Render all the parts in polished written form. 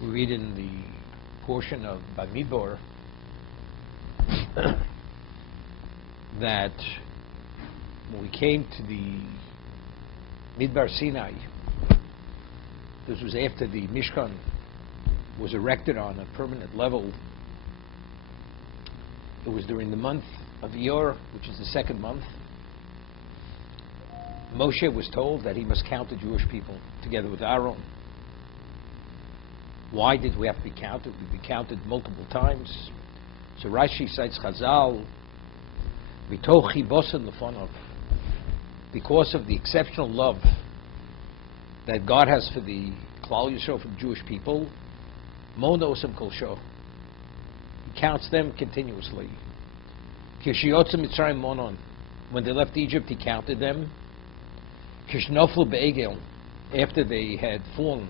We read in the portion of Bamidbar that when we came to the Midbar Sinai, this was after the Mishkan was erected on a permanent level. It was during the month of Iyar, which is the second month. Moshe was told that he must count the Jewish people together with Aaron. Why did we have to be counted? We've been counted multiple times. So Rashi cites Chazal, Mitoch Chibosan Lefonov, because of the exceptional love that God has for the Klal Yisrael, for the Jewish people, Mono Osam Kol Sho. He counts them continuously. Kishiyotzim Mitzrayim Monon. When they left Egypt, he counted them. Kishnoflu Be'egel, after they had fallen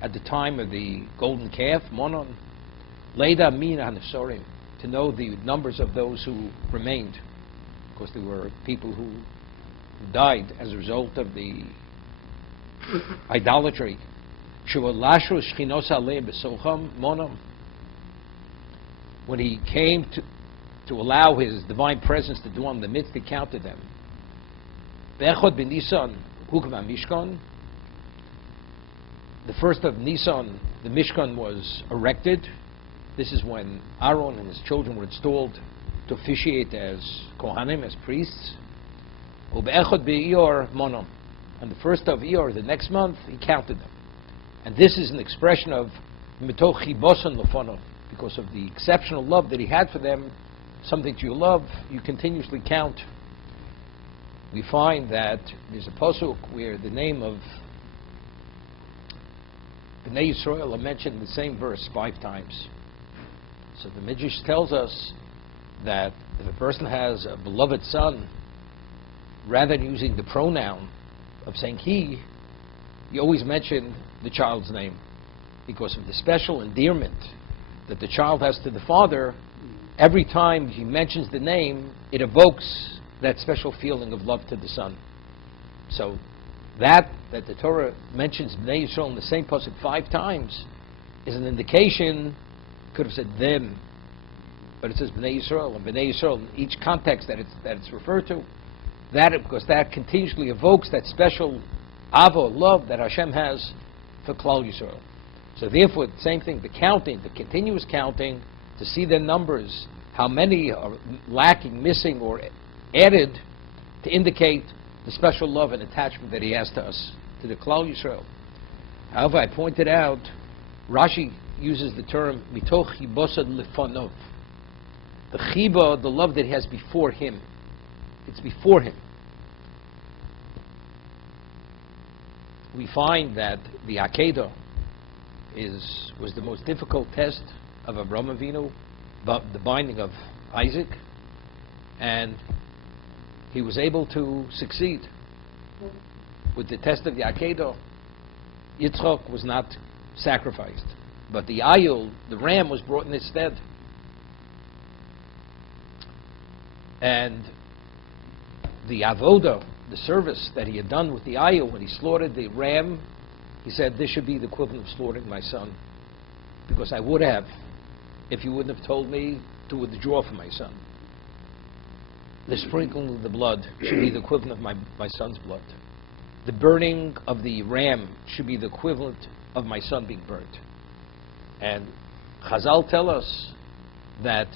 at the time of the golden calf, Monon. Leida Mina Hanesorim, to know the numbers of those who remained, because there were people who died as a result of the idolatry. When he came to allow his divine presence to dwell in the midst, he counted them. The first of Nisan, the Mishkan was erected. This is when Aaron and his children were installed to officiate as Kohanim, as priests. On the first of Iyar, the next month, he counted them. And this is an expression of Mitoch Chibosan Lefonov, because of the exceptional love that he had for them. Something that you love, you continuously count. We find that there's a pasuk where the name of Bnei Yisrael are mentioned in the same verse 5 times. So the Midrash tells us that if a person has a beloved son, rather than using the pronoun of saying he, you always mention the child's name, because of the special endearment that the child has to the father. Every time he mentions the name, it evokes that special feeling of love to the son. So that the Torah mentions Bnei Yisrael in the same pasuk 5 times is an indication. Could have said them, but it says Bnei Yisrael, and Bnei Yisrael in each context that it's referred to. That, because that continuously evokes that special avo, love that Hashem has for Klal Yisrael. So therefore, the same thing, the counting, the continuous counting, to see their numbers, how many are lacking, missing, or added, to indicate the special love and attachment that he has to us, to the Klal Yisrael. However, I pointed out, Rashi uses the term Mitoch Chibosad Lefonov. The chiba, the love that he has before him. It's before him. We find that the Akedah was the most difficult test of Avraham Avinu, the binding of Isaac, and he was able to succeed. With the test of the Akedah, Yitzchak was not sacrificed, but the Ayul, the ram, was brought in its stead. And the avoda, the service that he had done with the Ayul, when he slaughtered the ram, he said, this should be the equivalent of slaughtering my son, because I would have, if you wouldn't have told me to withdraw from my son. The sprinkling of the blood should be the equivalent of my son's blood. The burning of the ram should be the equivalent of my son being burnt. And Chazal tell us that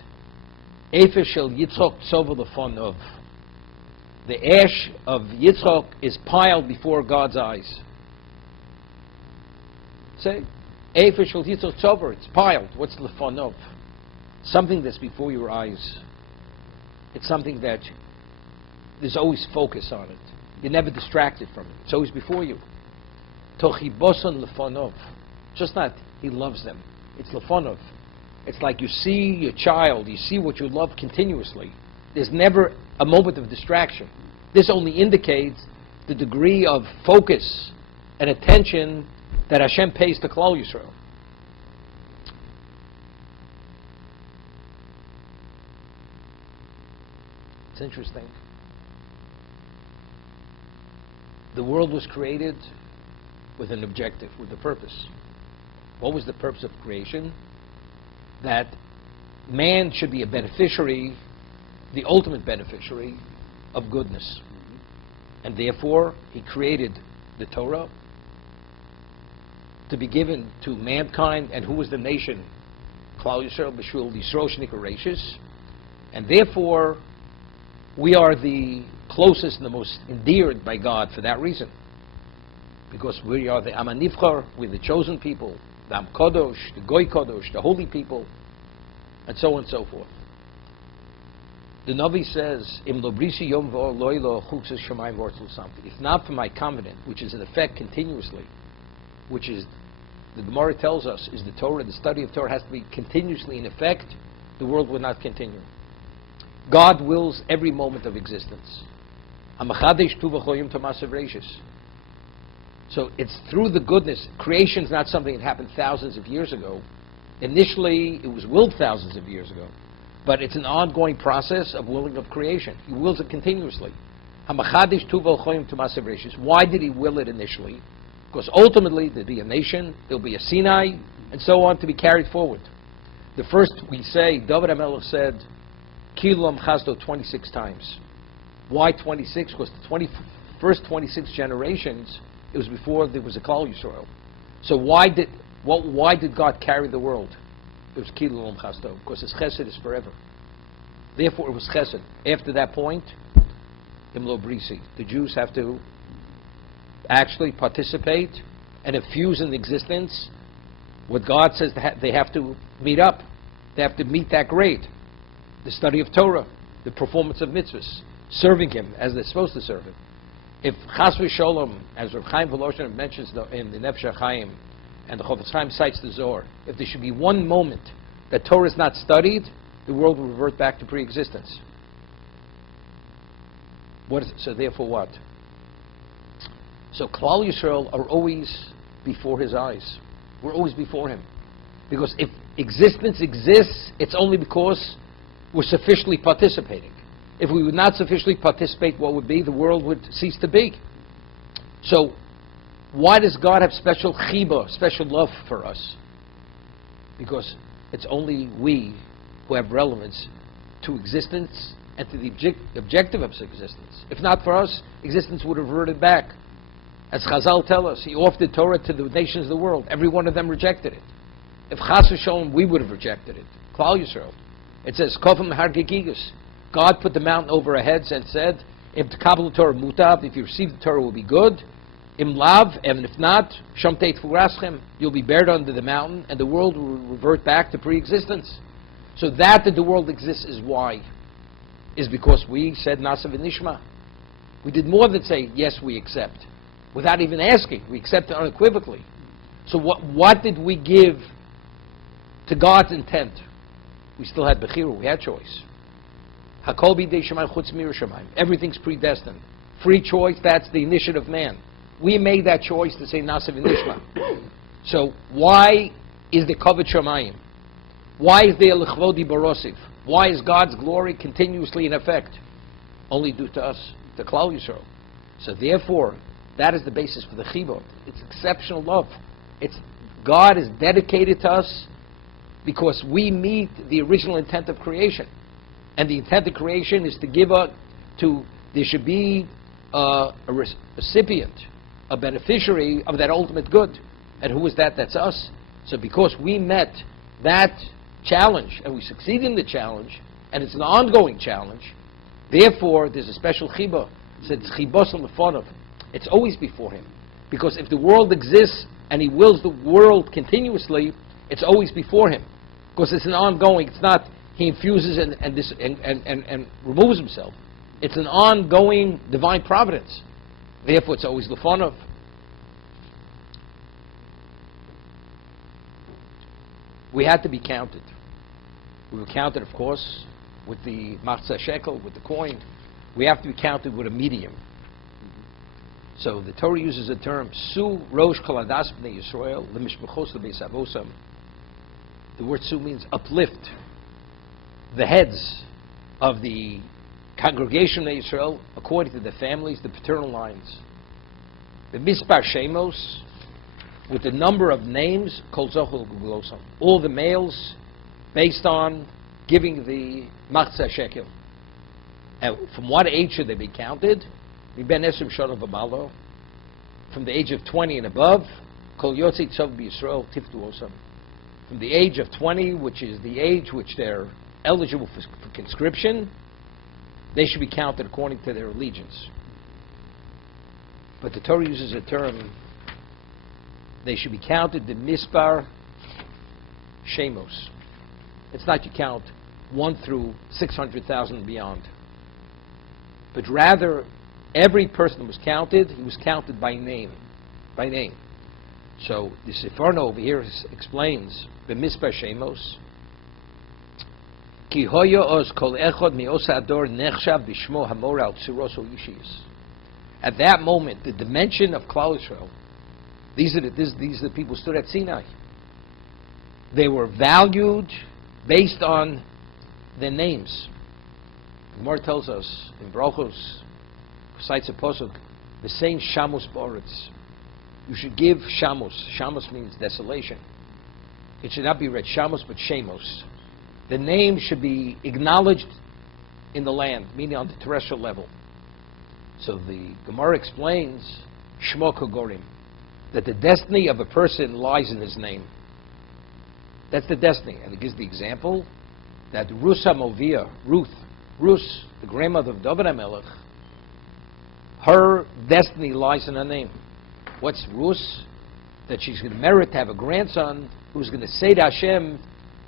Efer shel Yitzchok tzova lefonov, the ash of Yitzchok is piled before God's eyes. Say, Efer shel Yitzchok tzova, it's piled. What's lefonov? Something that's before your eyes. It's something that there's always focus on it. You're never distracted from it. It's always before you. Tochiboson lefonov. Just not he loves them. It's lefonov. It's like you see your child, you see what you love continuously. There's never a moment of distraction. This only indicates the degree of focus and attention that Hashem pays to Klal Yisrael. It's interesting. The world was created with an objective, with a purpose. What was the purpose of creation? That man should be a beneficiary, the ultimate beneficiary of goodness. And therefore, he created the Torah to be given to mankind. And who was the nation? Klal Yisrael, B'Shul Yisro Shnika Reishis. And therefore, we are the closest and the most endeared by God for that reason. Because we are the Am HaNivchar, we're the chosen people, the Am Kodosh, the Goy Kodosh, the holy people, and so on and so forth. The Navi says, Im lo brisi yom v'or lo ilo chutzes shamayim v'ortzel samti. If not for my covenant, which is in effect continuously, which is, the Gemara tells us, is the Torah, the study of Torah has to be continuously in effect, the world would not continue. God wills every moment of existence. So it's through the goodness. Creation is not something that happened thousands of years ago. Initially, it was willed thousands of years ago. But it's an ongoing process of willing of creation. He wills it continuously. Why did he will it initially? Because ultimately there'll be a nation, there'll be a Sinai, and so on to be carried forward. The first, we say, David HaMelech said, Kilam Chazdo 26 times. Why 26? Because the first 26 generations, it was before there was a Klal Yisrael. So why did God carry the world? It was Kilam Chazdo, because his chesed is forever. Therefore it was chesed. After that point, Imlo Brisi. The Jews have to actually participate and infuse in existence what God says they have to meet up. They have to meet that grade. The study of Torah, the performance of mitzvahs, serving Him as they're supposed to serve Him. If Chas v'Sholom, as Rav Chaim Voloshin mentions in the Nefesh HaChaim, and the Chofetz Chaim cites the Zohar, if there should be one moment that Torah is not studied, the world will revert back to pre-existence. So therefore what? So Klal Yisrael are always before His eyes. We're always before Him. Because if existence exists, it's only because we're sufficiently participating. If we would not sufficiently participate, what would be? The world would cease to be. So why does God have special chiba, special love for us? Because it's only we who have relevance to existence and to the objective of existence. If not for us, existence would have reverted back. As Chazal tell us, He offered Torah to the nations of the world. Every one of them rejected it. If Chas v'Sholom, we would have rejected it. Klal Yisrael. It says, Kofim har gegigus. God put the mountain over our heads and said, Im t'kabel Torah mutab, if you receive the Torah, will be good. Im lav, and if not, sham teit furaschem, you'll be buried under the mountain, and the world will revert back to pre-existence. So that the world exists is why? Is because we said Nasa v'nishma. We did more than say, yes, we accept. Without even asking, we accepted unequivocally. So what did we give to God's intent? We still had Bechira, we had choice. Hakol b'idei shamayim chutz mir shamayim. Everything's predestined. Free choice, that's the initiative of man. We made that choice to say Nasa v'nishma. So why is the Kavod Shamayim? Why is there L'chvodi Barosiv? Why is God's glory continuously in effect? Only due to us, to Klal Yisrael. So therefore, that is the basis for the chibot. It's exceptional love. God is dedicated to us because we meet the original intent of creation. And the intent of creation is to give there should be a recipient, a beneficiary of that ultimate good. And who is that? That's us. So because we met that challenge, and we succeeded in the challenge, and it's an ongoing challenge, therefore there's a special chibah. It's chibos lefonov. It's always before Him. Because if the world exists and He wills the world continuously, it's always before Him. Because it's an ongoing, it's not He infuses and removes Himself. It's an ongoing divine providence. Therefore it's always lefonov. We had to be counted. We were counted, of course, with the machzah shekel, with the coin. We have to be counted with a medium. So the Torah uses the term Su Rosh Kaladas Bnei Yisrael Lemishmechos Lebeis Avosam. The word Su means uplift the heads of the congregation of Israel according to the families, the paternal lines. The Mispar Shemos, with the number of names, kol zochel glosam, all the males, based on giving the machzah shekel. And from what age should they be counted? Miben esrim shana v'malo. From the age of 20 and above, kol yotzi tzav b'Yisrael tiftu osam. From the age of 20, which is the age which they're eligible for conscription, they should be counted according to their allegiance. But the Torah uses a term, they should be counted the mispar shemos. It's not you count 1 through 600,000 and beyond. But rather, every person who was counted, he was counted by name. By name. So the Sefarno over here explains the mispar shemos. Ki hoyo oz kol echod mi osa ador nechshav bishmo hamor al tzuros o yishis. At that moment, the dimension of Klal Yisrael, these are the people who stood at Sinai. They were valued based on their names. The Gemara tells us in Brachos, cites a posuk, the same Shamos Boretz. You should give Shamos. Shamos means desolation. It should not be read Shamos, but Shemos. The name should be acknowledged in the land, meaning on the terrestrial level. So the Gemara explains, Shmo Kogorim, that the destiny of a person lies in his name. That's the destiny. And it gives the example that Ruth HaMovia, Ruth, the grandmother of David HaMelech, her destiny lies in her name. What's Ruth? That she's going to merit to have a grandson who's going to say to Hashem,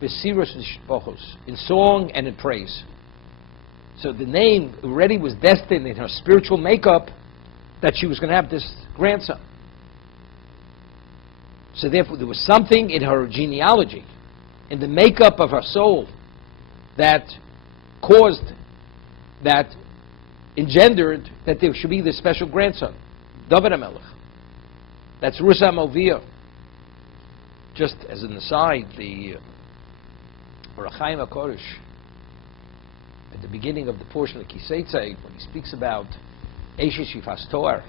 B'sirus v'shpochos, in song and in praise. So the name already was destined in her spiritual makeup that she was going to have this grandson. So therefore there was something in her genealogy, in the makeup of her soul, that caused, that engendered that there should be this special grandson, David HaMelech. That's Ruth HaMovia. Just as an aside, the Rachaim HaKodesh, at the beginning of the portion of Kisetzei, when he speaks about Eshes Yifas Toar,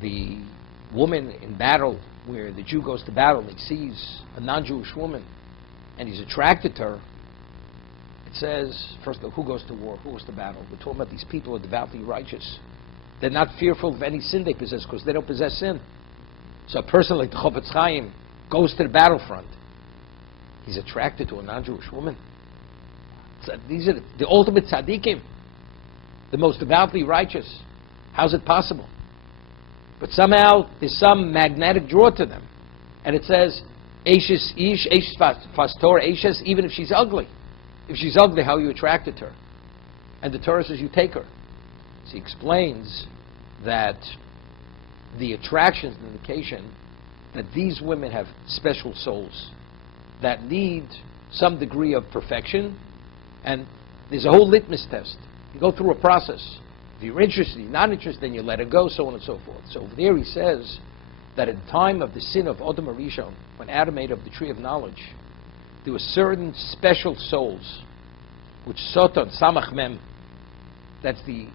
the woman in battle, where the Jew goes to battle and he sees a non-Jewish woman and he's attracted to her, it says, first of all, who goes to war, who goes to battle? We're talking about these people who are devoutly righteous. They're not fearful of any sin they possess because they don't possess sin. So a person like the Chofetz Chaim goes to the battlefront. He's attracted to a non-Jewish woman. These are the ultimate tzaddikim, the most devoutly righteous. How's it possible? But somehow there's some magnetic draw to them. And it says, Eishes ish, Eishes fastor, Eishes, even if she's ugly. If she's ugly, how are you attracted to her? And the Torah says you take her. So he explains that the attraction is an indication that these women have special souls that need some degree of perfection. And there's a whole litmus test. You go through a process. If you're interested, you're not interested, then you let it go, so on and so forth. So over there he says that at the time of the sin of Adam HaRishon, when Adam ate of the tree of knowledge, there were certain special souls, which Soton, Samach Mem, that's the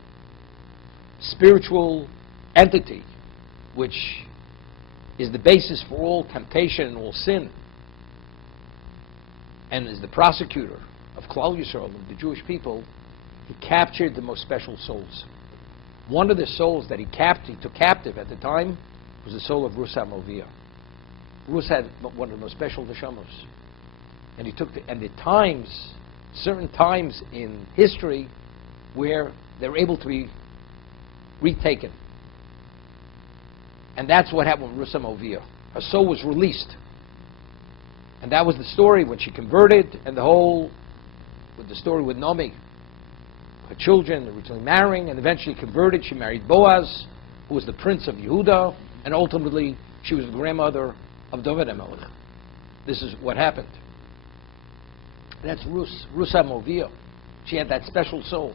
spiritual entity, which is the basis for all temptation and all sin, and is the prosecutor of Klal Yisrael, of the Jewish people. He captured the most special souls. One of the souls that he took captive at the time was the soul of Ruth HaMovia. Ruth had one of the most special neshamos. And he took certain times in history where they were able to be retaken. And that's what happened with Ruth HaMovia. Her soul was released. And that was the story when she converted, and with the story with Naomi. Her children originally marrying, and eventually converted. She married Boaz, who was the prince of Yehuda, and ultimately she was the grandmother of David HaMelech. This is what happened. That's Ruth HaMovia. She had that special soul.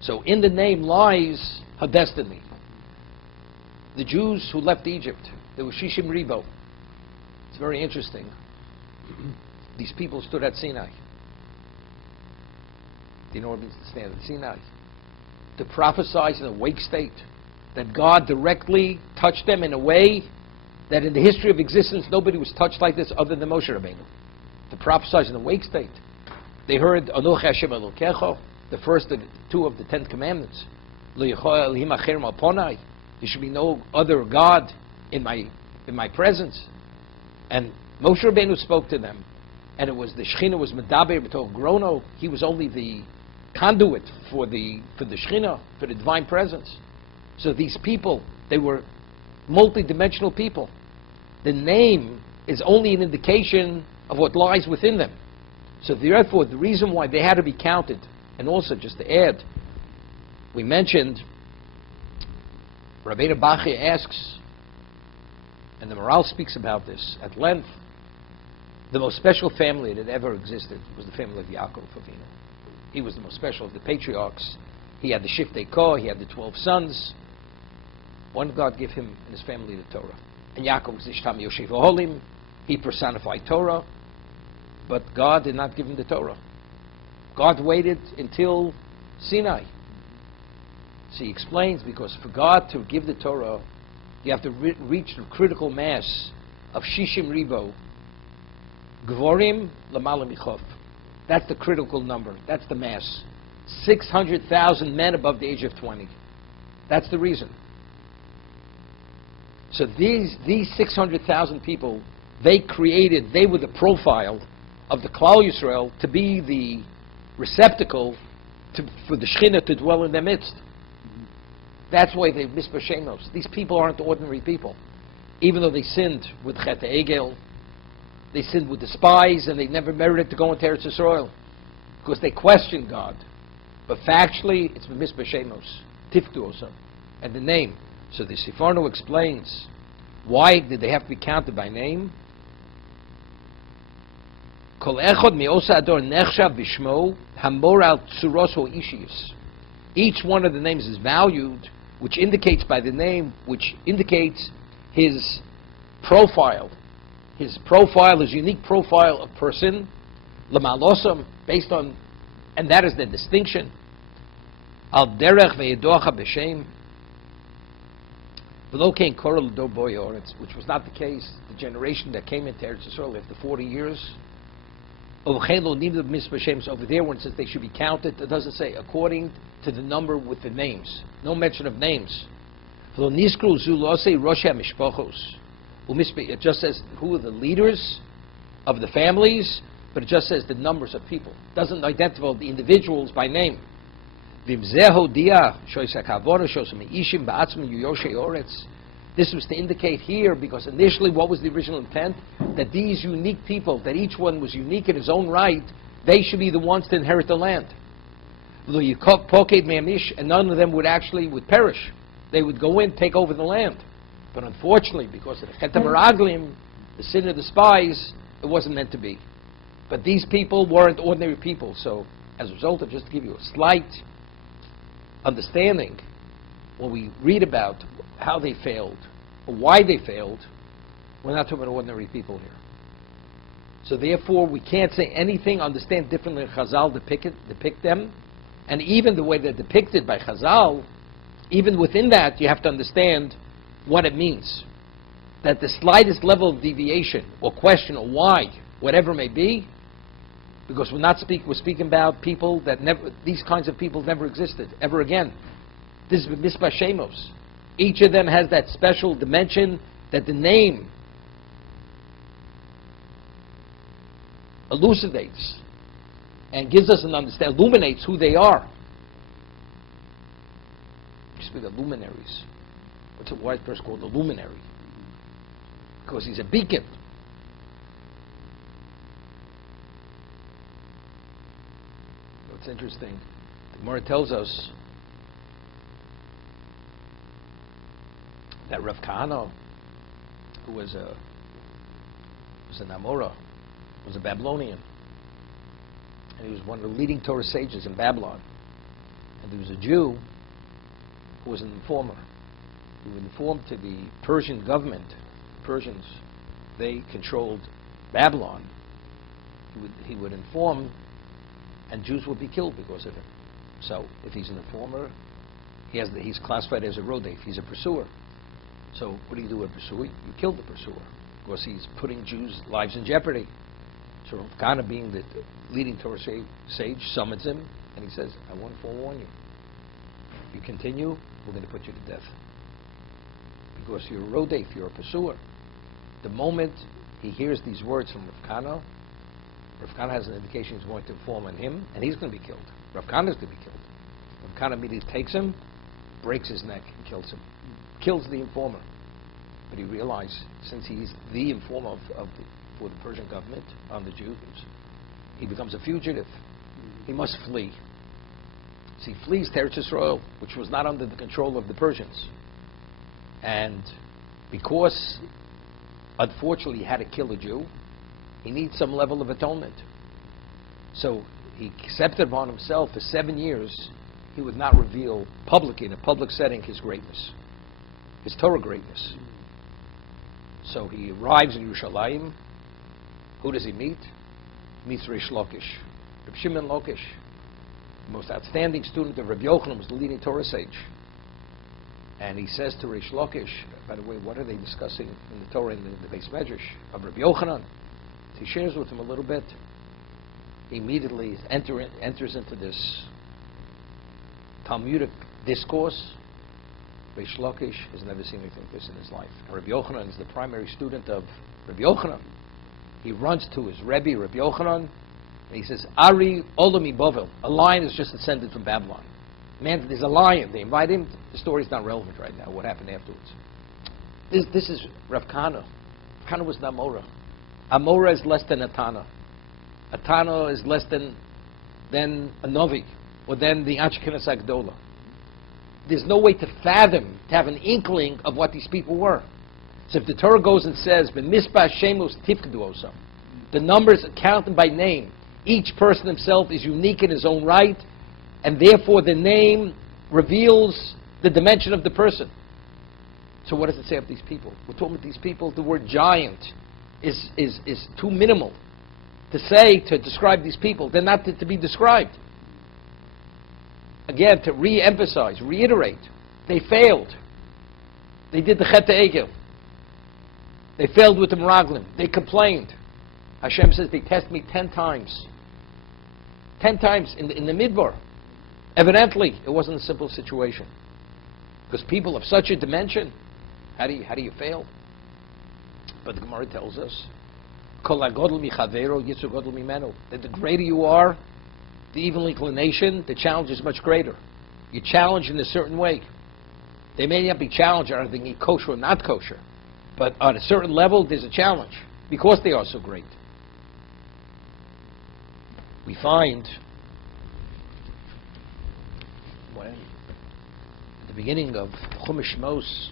So in the name lies her destiny. The Jews who left Egypt, there was Shishim Ribo. It's very interesting. These people stood at Sinai. Do you know what it means to stand at Sinai? To prophesy in a wake state, that God directly touched them in a way that in the history of existence, nobody was touched like this other than Moshe Rabbeinu. To prophesize in the wake state. They heard Anochi Hashem Elokecha, the first of two of the 10 Commandments. Lo Yechoel Elohim Acherim Al Ponai. There should be no other God in my presence. And Moshe Rabbeinu spoke to them, and it was the Shechina was Medaber B'Tov Grono. He was only the conduit for the Shechina, for the divine presence. So these people, they were multi-dimensional people. The name is only an indication of what lies within them. So therefore, the reason why they had to be counted, and also just to add, we mentioned, Rabbeinu Bachya asks, and the Maral speaks about this at length, the most special family that ever existed was the family of Yaakov Avinu. He was the most special of the patriarchs. He had the Shiftei Koh, he had the 12 sons. One God gave him and his family the Torah. And Yaakov was Ishtam Yoshev Oholim. He personified Torah, but God did not give him the Torah. God waited until Sinai. So he explains, because for God to give the Torah, you have to reach the critical mass of Shishim Ribo, Gvorim Lamala Michov. That's the critical number. That's the mass. 600,000 men above the age of 20. That's the reason. So these 600,000 people, they were the profile of the Klal Yisrael to be the receptacle for the Shechina to dwell in their midst. That's why they Mispa Shemos. These people aren't ordinary people. Even though they sinned with Chet Egel, they sinned with the spies, and they never merited to go into Eretz Yisrael because they questioned God. But factually, it's Mispa Shemos, Tiftu also, and the name. So the Siforno explains, why did they have to be counted by name? Kol echod mi'osa ador nechshav bishmo hamor al tzuros ho ishiyus. Each one of the names is valued, which indicates by the name, which indicates his profile. His profile, his unique profile of person, lamalosam, based on, and that is the distinction. Al derech ve'yedocha b'shem. Which was not the case. The generation that came into Eretz Yisrael after 40 years. Over there, when it says they should be counted, it doesn't say according to the number with the names. No mention of names. It just says who are the leaders of the families, but it just says the numbers of people. It doesn't identify the individuals by name. This was to indicate here, because initially what was the original intent? That these unique people, that each one was unique in his own right, they should be the ones to inherit the land. And none of them would perish. They would go in, take over the land. But unfortunately, because of the Chet HaMeraglim, the sin of the spies, it wasn't meant to be. But these people weren't ordinary people. So as a result of, just to give you a slight understanding, when we read about how they failed, or why they failed, we're not talking about ordinary people here. So therefore, we can't say anything, understand differently than Chazal depict them. And even the way they're depicted by Chazal, even within that, you have to understand what it means. That the slightest level of deviation, or question, or why, whatever it may be, because we're speaking about people that these kinds of people never existed, ever again. This is Mispa Shemos. Each of them has that special dimension that the name elucidates and gives us an understanding, illuminates who they are. Used to be the luminaries. What's a white person called a luminary? Because he's a beacon. What's interesting, the Gemara tells us that Rav Kahana, who was an Amora, was a Babylonian, and he was one of the leading Torah sages in Babylon. And there was a Jew who was an informer, who informed to the Persian government. Persians, they controlled Babylon. He would inform, and Jews would be killed because of him. So if he's an informer, he's classified as a rodef, he's a pursuer. So what do you do with a pursuer? You kill the pursuer, because he's putting Jews' lives in jeopardy. So Rav Kana, being the leading Torah sage, summons him, and he says, I want to forewarn you. If you continue, we're going to put you to death. Because you're a rodef, you're a pursuer. The moment he hears these words from Rav Kana has an indication he's going to inform on him, and he's going to be killed. Rav Kana is going to be killed. Rav Kana immediately takes him, breaks his neck, and kills him. Kills the informer. But he realized, since he's the informer for the Persian government on the Jews, he becomes a fugitive. He must flee. So he flees to Eretz Yisrael, which was not under the control of the Persians. And because, unfortunately, he had to kill a Jew, he needs some level of atonement. So he accepted upon himself for 7 years he would not reveal publicly, in a public setting, his greatness, his Torah greatness. So he arrives in Yerushalayim. Who does he meet? He meets Reish Lakish. Reb Shimon Lakish, the most outstanding student of Rabbi Yochanan, was the leading Torah sage. And he says to Reish Lakish, by the way, what are they discussing in the Torah, in the Beis Medrash of Rabbi Yochanan? So he shares with him a little bit. He immediately enters into this Talmudic discourse. Reish Lakish has never seen anything like this in his life. And Rabbi Yochanan is the primary student of Rabbi Yochanan. He runs to his Rebbe, Rabbi Yochanan, and he says, Ari Olami Bovel, a lion has just ascended from Babylon. Man, there's a lion. They invite him. The story's not relevant right now, what happened afterwards. This is Rav Kana. Rav Kana was an Amora. Amora is less than a Tana. A Tana is less than a Novi, or then the Ashkenaz Agdola. There's no way to fathom, to have an inkling of what these people were. So if the Torah goes and says, "B'mispa shemos tifkedu osam," the numbers are counted by name. Each person himself is unique in his own right, and therefore the name reveals the dimension of the person. So what does it say of these people? We're talking about these people. The word giant is too minimal to say, to describe these people. They're not to be described. Again, to re-emphasize, reiterate, they failed. They did the Chet Egel. They failed with the Meraglim. They complained. Hashem says, they tested me 10 times. 10 times in the Midbar. Evidently, it wasn't a simple situation. Because people of such a dimension, how do you fail? But the Gemara tells us, that the greater you are, the evil inclination, the challenge is much greater. You're challenged in a certain way. They may not be challenged on anything kosher or not kosher, but on a certain level, there's a challenge because they are so great. We find when at the beginning of Chumash Shmos,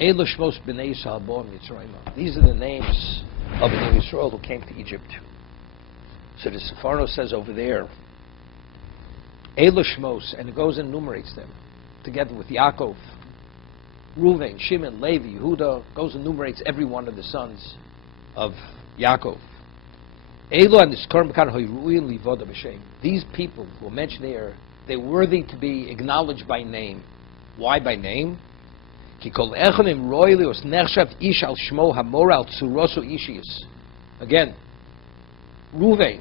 Elo Shmos B'nai Yisrael Bo'am Yitzrayim. These are the names of Bnei Yisrael who came to Egypt. So the Sepharno says over there, Elo Shmos, and it goes and enumerates them together with Yaakov, Reuven, Shimon, Levi, Yehuda, goes and enumerates every one of the sons of Yaakov. These people who are mentioned here, they're worthy to be acknowledged by name. Why by name? Again, Reuven.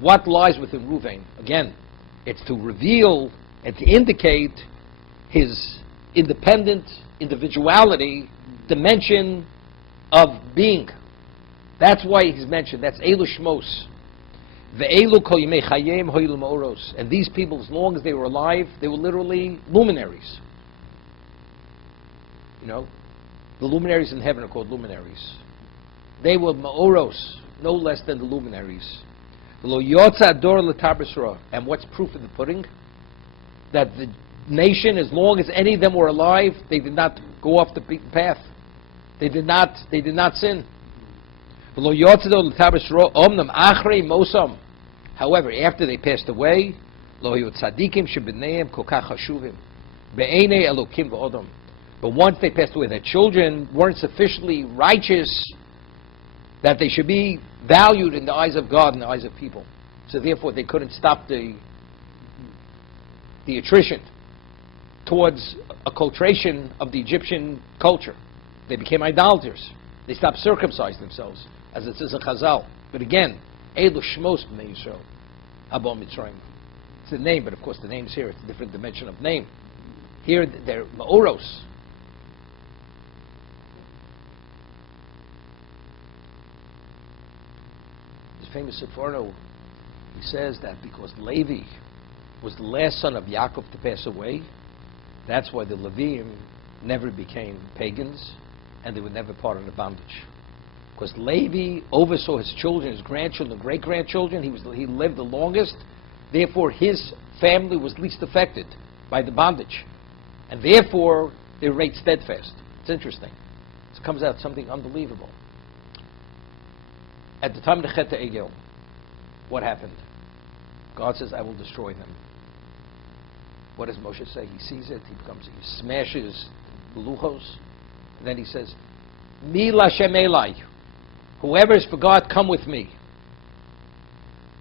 What lies within Reuven? Again, it's to reveal and to indicate his independent individuality, dimension of being. That's why he's mentioned. That's Elu Shmos. Ve'elu kol yimei chayim ho'ilu ma'oros. And these people, as long as they were alive, they were literally luminaries. You know, the luminaries in heaven are called luminaries. They were ma'oros, no less than the luminaries. Lo yotza ador l'tar b'sra. And what's proof of the pudding? That the nation, as long as any of them were alive, they did not go off the beaten path. They did not sin. However, after they passed away, but once they passed away, their children weren't sufficiently righteous that they should be valued in the eyes of God and the eyes of people. So therefore they couldn't stop the attrition towards acculturation of the Egyptian culture. They became idolaters. They stopped circumcising themselves, as it says in Chazal. But again, Elu Shmos B'nai Yisrael, Abo Mitzrayim. It's the name, but of course the name's here. It's a different dimension of name. Here, they're Ma'oros. This famous Seforno, he says that because Levi was the last son of Yaakov to pass away, that's why the Leviim never became pagans, and they were never part of the bondage. Because Levi oversaw his children, his grandchildren, great-grandchildren. He lived the longest. Therefore, his family was least affected by the bondage. And therefore, they remained steadfast. It's interesting. It comes out something unbelievable. At the time of the Chet Egel, what happened? God says, I will destroy them. What does Moshe say? He sees it, he smashes the luchos, and then he says, Mi Lashem Elai. Whoever is for God, come with me.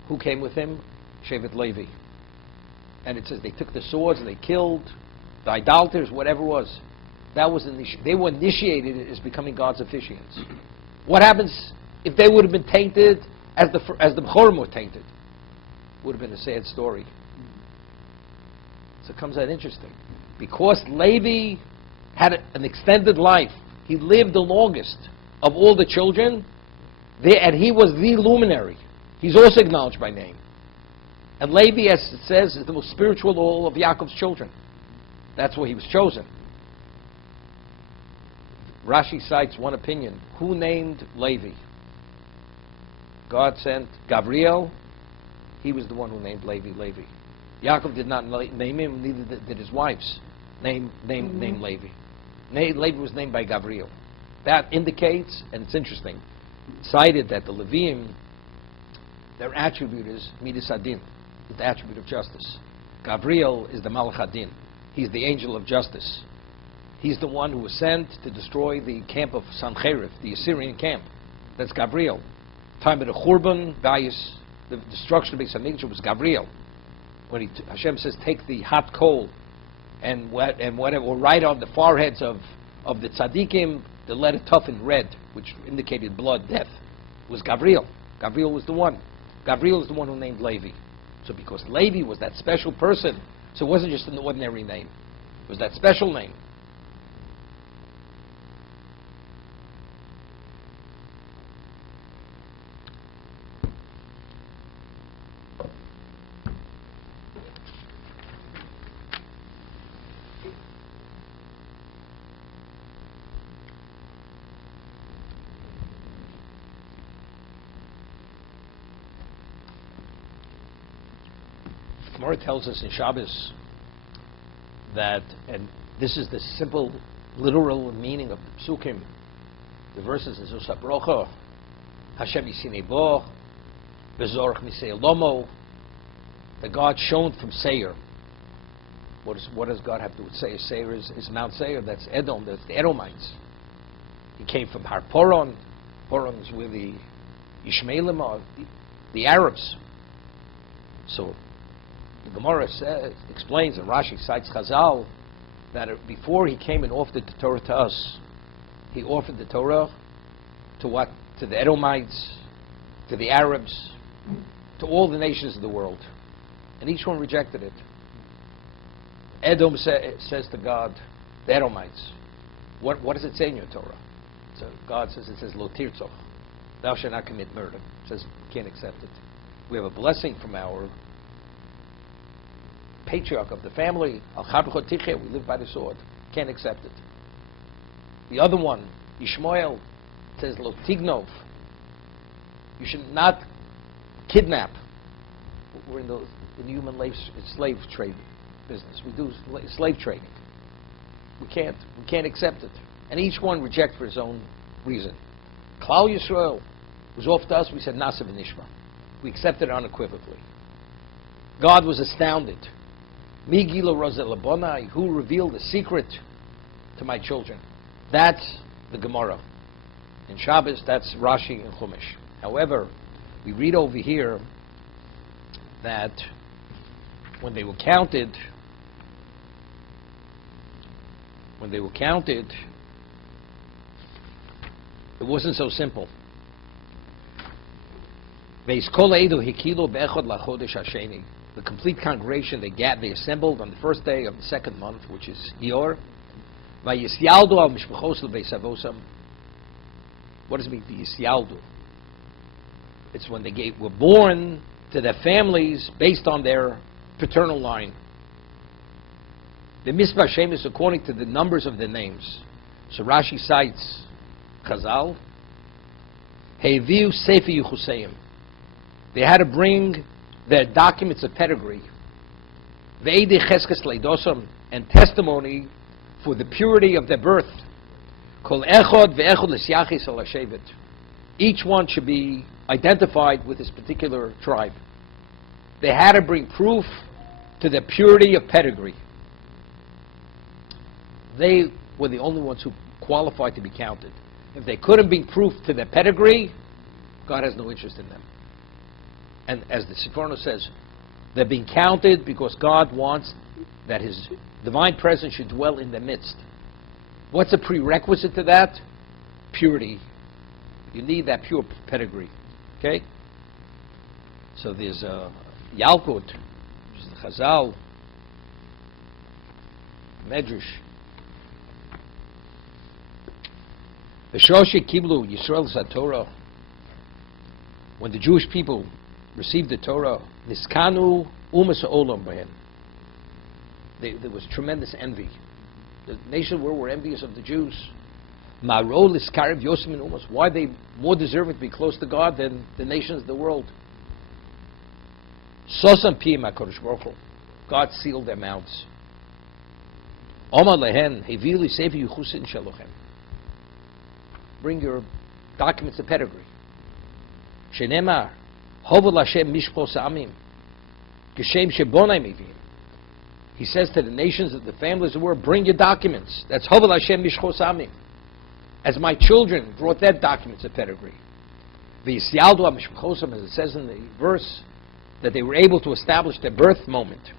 Who came with him? Shevet Levi. And it says they took the swords and they killed the idolaters, whatever it was. That was they were initiated as becoming God's officiants. What happens if they would have been tainted as the B'chorim were tainted? Would have been a sad story. So it comes out interesting. Because Levi had an extended life, he lived the longest of all the children, and he was the luminary. He's also acknowledged by name. And Levi, as it says, is the most spiritual of all of Yaakov's children. That's why he was chosen. Rashi cites one opinion. Who named Levi? God sent Gabriel. He was the one who named Levi. Yaakov did not name him, neither did his wives name Levi. Levi was named by Gabriel. That indicates, and it's interesting, cited that the Leviim, their attribute is Midas Adin, the attribute of justice. Gabriel is the Malach Adin. He's the angel of justice. He's the one who was sent to destroy the camp of Sancherib, the Assyrian camp. That's Gabriel. Time of the Churban, the destruction of Beis Hamikdash was Gabriel. When Hashem says, take the hot coal and whatever, or write on the foreheads of the tzaddikim, the letter tough in red, which indicated blood, death, was Gabriel. Gabriel was the one. Gabriel is the one who named Levi. So because Levi was that special person, so it wasn't just an ordinary name. It was that special name. Gemara tells us in Shabbos that, and this is the simple, literal meaning of the psukim, the verses in Zos HaBrocha, Hashem Yisinei Bo, Bezorach Misei Lomo, that God shone from Seir. What does God have to do with Seir? Seir is Mount Seir, that's Edom, that's the Edomites. He came from Har Poron. Poron is where the Ishmaelim are, the Arabs. So the Gemara explains, and Rashi cites Chazal, that before he came and offered the Torah to us, he offered the Torah to what? To the Edomites, to the Arabs, to all the nations of the world. And each one rejected it. Edom says to God, the Edomites, what does it say in your Torah? So God says, it says, Lo tirtzoch, thou shalt not commit murder. It says, we can't accept it. We have a blessing from our patriarch of the family, we live by the sword. Can't accept it. The other one, Ishmael, says, Lo tignov, you should not kidnap. We're in the human slave trade business. We do slave trading. We can't accept it. And each one reject for his own reason. Klal Yisrael was off to us, we said, Nasa v'nishma. We accepted it unequivocally. God was astounded. Migila Rozelabonai, who revealed the secret to my children. That's the Gemara. In Shabbos, that's Rashi and Chumash. However, we read over here that when they were counted, when they were counted, it wasn't so simple. The complete congregation, they assembled on the first day of the second month, which is Iyar. What does it mean, Yisyaldu? It's when they were born to their families based on their paternal line. The Misbah Shem is according to the numbers of the names. So Rashi cites Chazal, Heviu Sefer Yechuseim. They had to bring their documents of pedigree, Ve'edei Cheskes Leidosam, and testimony for the purity of their birth. Kol Echod ve'echod l'syachis al hashevet. Each one should be identified with his particular tribe. They had to bring proof to the purity of pedigree. They were the only ones who qualified to be counted. If they couldn't bring proof to their pedigree, God has no interest in them. And as the Seforno says, they're being counted because God wants that His divine presence should dwell in their midst. What's a prerequisite to that? Purity. You need that pure pedigree. Okay? So there's Yalkut, which is the Chazal, Medrash. The Shoshi Kiblu Yisrael Torah. When the Jewish people received the Torah, Niskanu Umas Olam Bahen. There was tremendous envy. The nations were envious of the Jews. Ma'ro Liskarev Yosim Umas. Why they more deserving to be close to God than the nations of the world? Sosam Piyim HaKadosh Baruch Hu. God sealed their mouths. Omar Lehen Hevili Sefer Yechusin Shalochem. Bring your documents of pedigree. Shenemar Hovel Hashem Mishpos Amim Geshem Shebonai Mivim. He says to the nations of the families of the world, bring your documents. That's Hovel Hashem Mishpos Amim. As my children brought their documents of pedigree. V'yisyaldu HaMishpachosam, as it says in the verse, that they were able to establish their birth moment.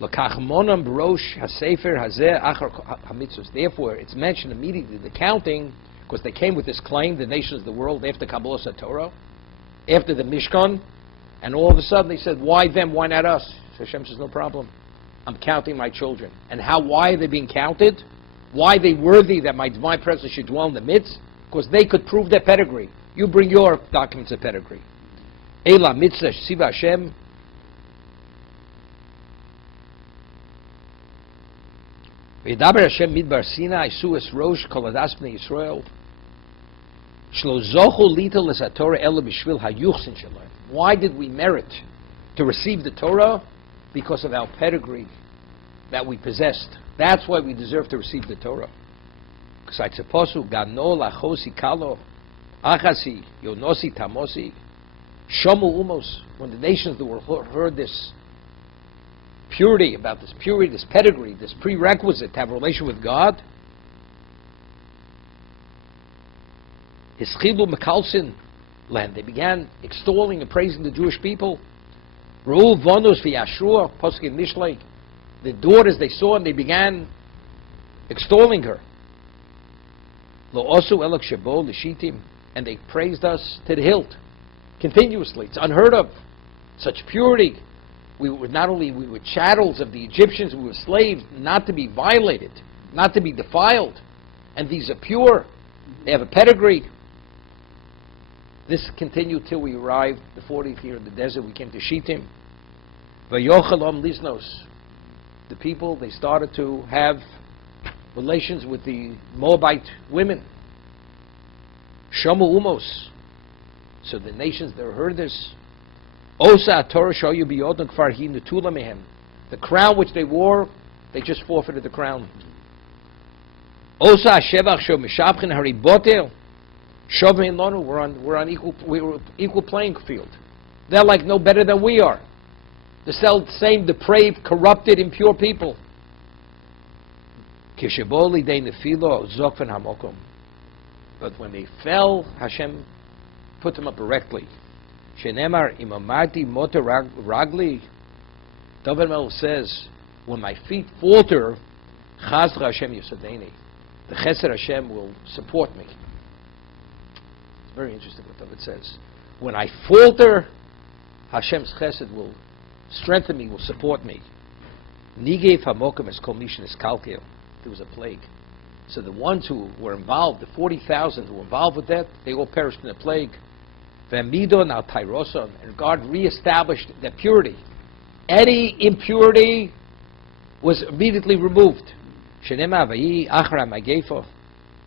L'kachmonam b'rosh hasefer hazeh achar hamitzvos. Therefore, it's mentioned immediately, the counting, because they came with this claim, the nations of the world, after Kabbalah Torah, after the Mishkan, and all of a sudden they said, why them, why not us? So Hashem says, no problem. I'm counting my children. And why are they being counted? Why are they worthy that my divine presence should dwell in the midst? Because they could prove their pedigree. You bring your documents of pedigree. Ela mitzvah siva Hashem. V'yedaber Hashem midbar Sinai suas rosh kol adas bnei Yisrael. Why did we merit to receive the Torah? Because of our pedigree that we possessed. That's why we deserve to receive the Torah. When the nations of the world heard this purity, about this purity, this pedigree, this prerequisite to have a relation with God, Hischilu Mekalsin land. They began extolling and praising the Jewish people. Ru'u Vonus v'Yashua Poskin Mishlei. The daughters they saw and they began extolling her. Lo Osu Elok Shebo L'Shitim, and they praised us to the hilt continuously. It's unheard of. Such purity. We were chattels of the Egyptians. We were slaves, not to be violated, not to be defiled. And these are pure. They have a pedigree. This continued till we arrived the 40th year in the desert. We came to Shittim. Vayochalom Liznos. The people, they started to have relations with the Moabite women. Shomu Umos. So the nations that heard this. Osa Torah Shoyu Biyodon Kfarhi Netula Mehem. The crown which they wore, they just forfeited the crown. Osa Shevach Sho Mishabchin Haribotel. Shovim Lonu, we're on equal playing field. They're like no better than we are. The same depraved, corrupted, impure people. But when they fell, Hashem put them up erectly. Shenemar imamati motor ragli. David Melech says, when my feet falter, Chazra Hashem Yisadeni. The Chesed Hashem will support me. It's very interesting what it says. When I falter, Hashem's Chesed will strengthen me, will support me. Nigev Hamokim es kol mishin es kalkil. There was a plague. So the ones who were involved, the 40,000 who were involved with that, they all perished in the plague. V'amido now tyroson, and God reestablished their purity. Any impurity was immediately removed. Shenema v'yi achra magefo.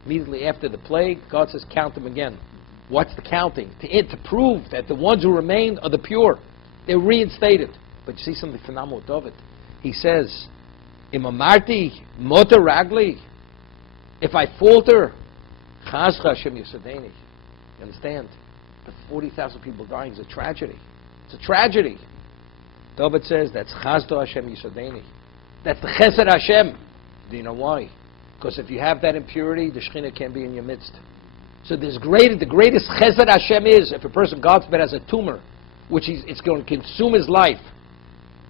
Immediately after the plague, God says, count them again. What's the counting? To prove that the ones who remained are the pure. They're reinstated. But you see something phenomenal with it. He says, Imamarti mota ragli. If I falter, Chazcha Hashem Yisadeni. You understand? The 40,000 people dying is a tragedy. It's a tragedy. David says that's Chazdo Hashem Yisadeni. That's the Chesed Hashem. Do you know why? Because if you have that impurity, the Shekhinah can't be in your midst. So the greatest Chesed Hashem is if a person, God forbid, has a tumor, which it's going to consume his life,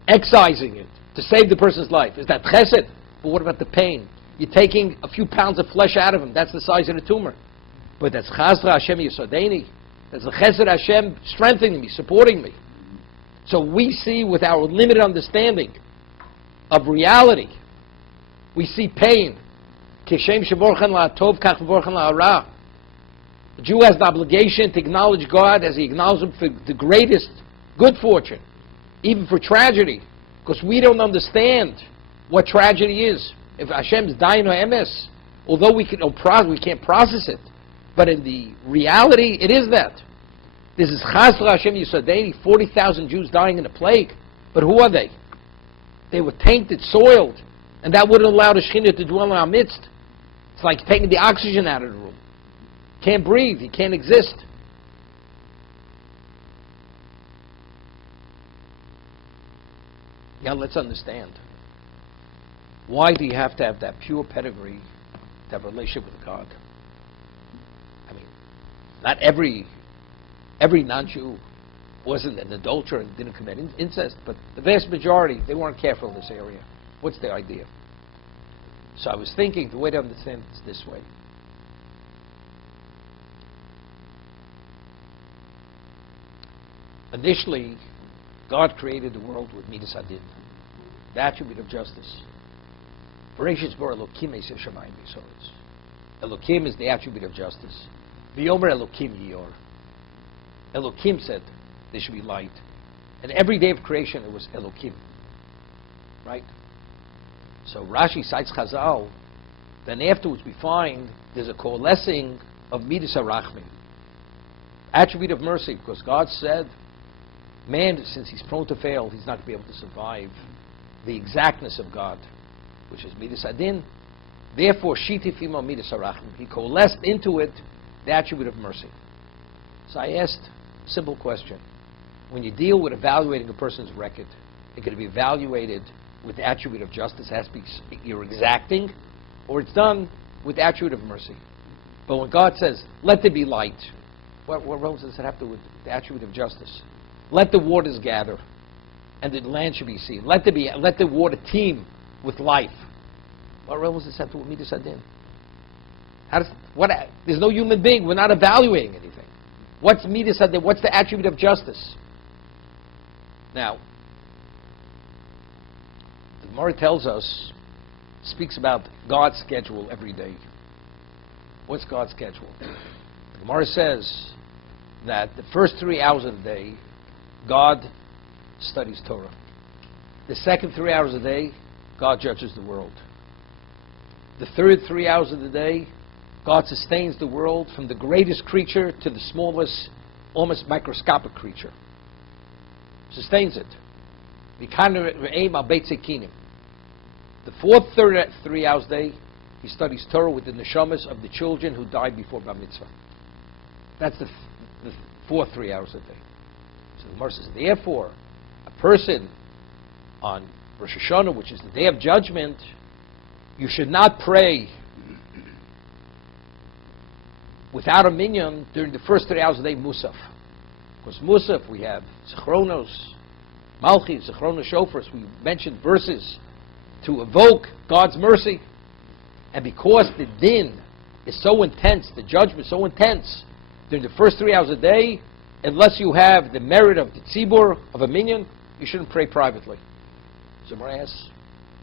excising it to save the person's life. Is that Chesed? But what about the pain? You're taking a few pounds of flesh out of him. That's the size of the tumor. But that's Chazra Hashem Yisadeni. That's the Chesed Hashem strengthening me, supporting me. So we see with our limited understanding of reality, we see pain. Kishem shevorchen la'atov kach vorchen la'ara. The Jew has the obligation to acknowledge God as he acknowledges him for the greatest good fortune, even for tragedy, because we don't understand what tragedy is. If Hashem's dying or MS, although we can't process it, but in the reality, it is that. This is Chazra Hashem Yisadeni, 40,000 Jews dying in a plague. But who are they? They were tainted, soiled, and that wouldn't allow the Shekhinah to dwell in our midst. It's like taking the oxygen out of the room. Can't breathe, you can't exist. Now let's understand. Why do you have to have that pure pedigree to have a relationship with God? I mean, not every non-Jew wasn't an adulterer and didn't commit incest, but the vast majority, they weren't careful in this area. What's the idea? So I was thinking, the way to understand it is this way. Initially, God created the world with Midas Hadin, the attribute of justice. Bereshit bara Elokim es hashamayim v'soretz. Elokim is the attribute of justice. V'yomer Elokim yior. Elokim said there should be light. And every day of creation it was Elokim. Right? So Rashi cites Chazal. Then afterwards we find there's a coalescing of Midas HaRachmim, attribute of mercy, because God said, man, since he's prone to fail, he's not going to be able to survive the exactness of God, which is Midas Hadin. Therefore, Shitif Imo Midas HaRachmim. He coalesced into it the attribute of mercy. So I asked a simple question. When you deal with evaluating a person's record, it can be evaluated with the attribute of justice. It has to be you're exacting, or it's done with the attribute of mercy. But when God says, let there be light, what relevance does it have to do with the attribute of justice? Let the waters gather, and the land should be seen. Let the water teem with life. What relevance does it have to do with Midas Hadin? There's no human being. We're not evaluating anything. What's Midas Hadin? What's the attribute of justice? Now, the Gemara tells us, speaks about God's schedule every day. What's God's schedule? The Gemara says that the first 3 hours of the day, God studies Torah. The second 3 hours of the day, God judges the world. The third 3 hours of the day, God sustains the world from the greatest creature to the smallest, almost microscopic creature. Sustains it. The fourth 3 hours a day, he studies Torah with the neshamas of the children who died before Bar Mitzvah. That's the fourth 3 hours a day. So the Gemara says, therefore, a person on Rosh Hashanah, which is the day of judgment, you should not pray without a minyan during the first 3 hours of the day, Musaf. Because Musaf, we have Zechronos, Malchi, Zechronos Shofars. We mentioned verses to evoke God's mercy. And because the din is so intense, the judgment is so intense, during the first 3 hours a day, unless you have the merit of the tzibur, of a minyan, you shouldn't pray privately. So Gemara asks,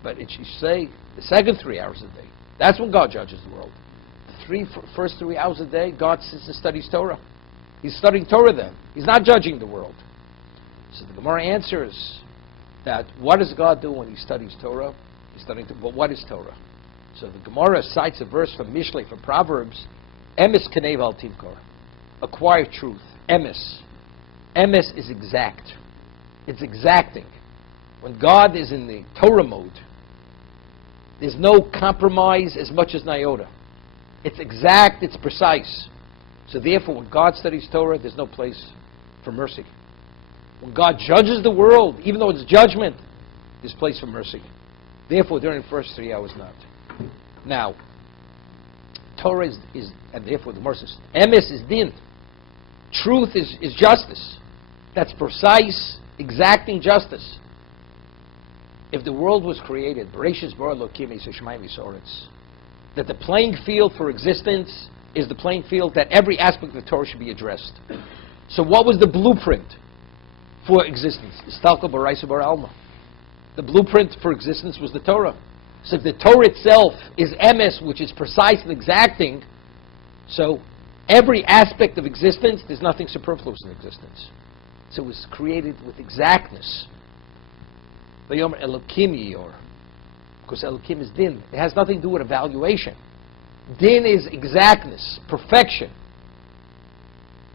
but it should say the second 3 hours a day. That's when God judges the world. The first 3 hours a day, God sits and studies Torah. He's studying Torah then. He's not judging the world. So the Gemara answers that what does God do when he studies Torah? He's studying Torah. But what is Torah? So the Gemara cites a verse from Mishlei, from Proverbs, Emes Kanev al Tivkor. Acquire truth. Emes. Emes is exact. It's exacting. When God is in the Torah mode, there's no compromise as much as an iota. It's exact, it's precise. So therefore, when God studies Torah, there's no place for mercy. When God judges the world, even though it's judgment, there's place for mercy. Therefore, during the first 3 hours, not. Now, Torah is and therefore the mercy. Emes is din. Truth is justice. That's precise, exacting justice. If the world was created, that the playing field for existence is the playing field that every aspect of the Torah should be addressed. So what was the blueprint for existence? The blueprint for existence was the Torah. So if the Torah itself is emes, which is precise and exacting, so every aspect of existence, there's nothing superfluous in existence. So it was created with exactness. V'yomer Elokim Yor, because Elokim is din. It has nothing to do with evaluation. Din is exactness, perfection.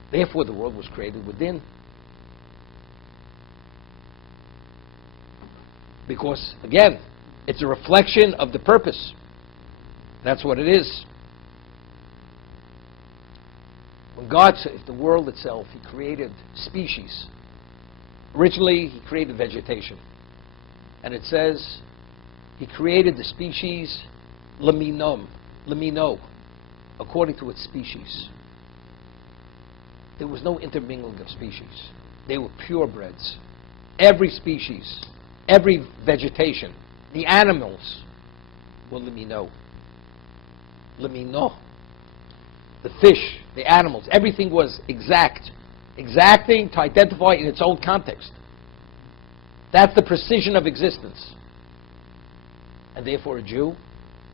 Therefore, the world was created with din. Because, again, it's a reflection of the purpose. That's what it is. When God saved the world itself, he created species. Originally, he created vegetation. And it says, he created the species lemino, according to its species. There was no intermingling of species. They were purebreds. Every species, every vegetation, the animals were lemino. The fish, the animals, everything was exacting to identify in its own context. That's the precision of existence. And therefore a Jew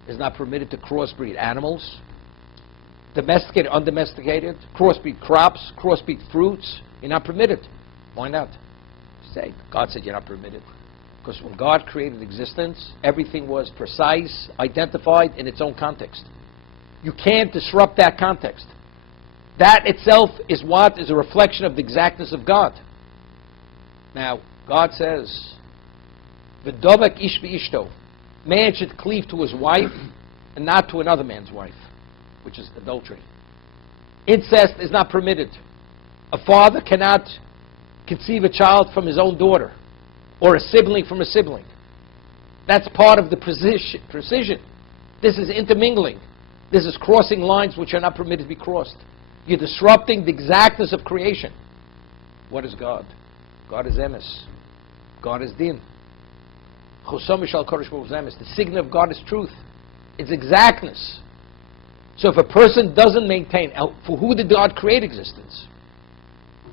is not permitted to crossbreed animals, domesticated, undomesticated, crossbreed crops, crossbreed fruits. You're not permitted. Why not? Say, God said you're not permitted. Because when God created existence, everything was precise, identified in its own context. You can't disrupt that context. That itself is what is a reflection of the exactness of God. Now, God says, "V'dovek ish v'ishto." Man should cleave to his wife and not to another man's wife, which is adultery. Incest is not permitted. A father cannot conceive a child from his own daughter, or a sibling from a sibling. That's part of the precision. This is intermingling. This is crossing lines which are not permitted to be crossed. You're disrupting the exactness of creation. What is God? God is emes. God is din. The sign of God is truth. It's exactness. So if a person doesn't maintain, for who did God create existence?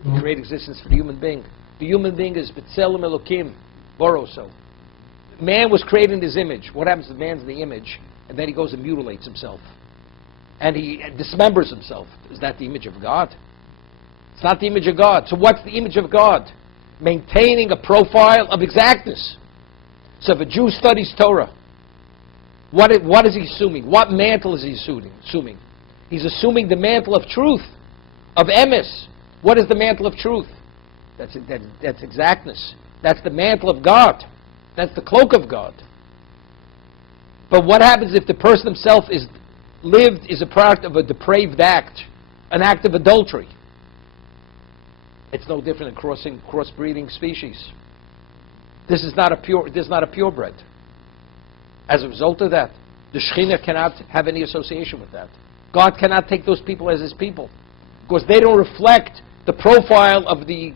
He created existence for the human being. The human being is B'Tselem Elokim, Boroso. Man was created in his image. What happens to man's in the image? And then he goes and mutilates himself. And he dismembers himself. Is that the image of God? It's not the image of God. So what's the image of God? Maintaining a profile of exactness. So if a Jew studies Torah, what is he assuming? What mantle is he assuming? He's assuming the mantle of truth, of emes. What is the mantle of truth? That's exactness. That's the mantle of God. That's the cloak of God. But what happens if the person himself is a product of a depraved act, an act of adultery? It's no different than crossbreeding species. This is not a purebred. As a result of that, the Shekhinah cannot have any association with that. God cannot take those people as his people, because they don't reflect the profile of the